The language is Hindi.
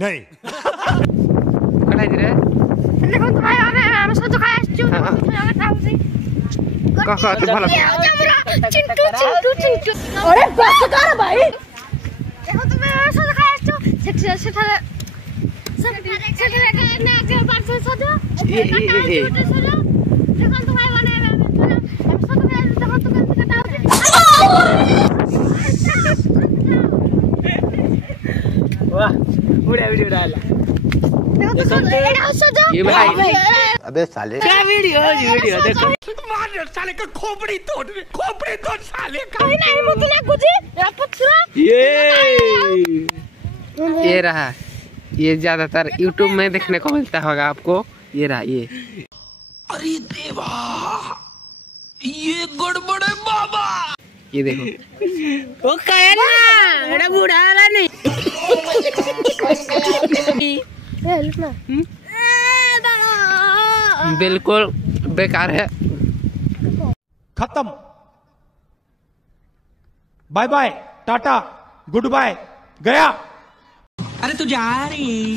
नहीं। कटाई दे रे देखो तुम्हारे हम सब खाए चू का तो भला चिंटू अरे बस कर भाई देखो तुम्हें सब खाए चू से थारे सब ना के बात से सदो देखो तुम्हारे बने हम सब खाए देखो तुम कटाओ वाह पूरा वीडियो डाला ये भाई अबे साले क्या वीडियो देखो मार साले का खोपड़ी तोड़ साले का। नहीं मुझे कुछ पुछरा ये रहा, ये ज्यादातर YouTube में देखने को मिलता होगा आपको। ये रहा ये। अरे देवा ये गड़बड़ है बाबा। ये देखो वो कहना अरे बूढ़ा वाला नहीं बिल्कुल बेकार है। खत्म। Bye bye tata goodbye गया। अरे तू जा रही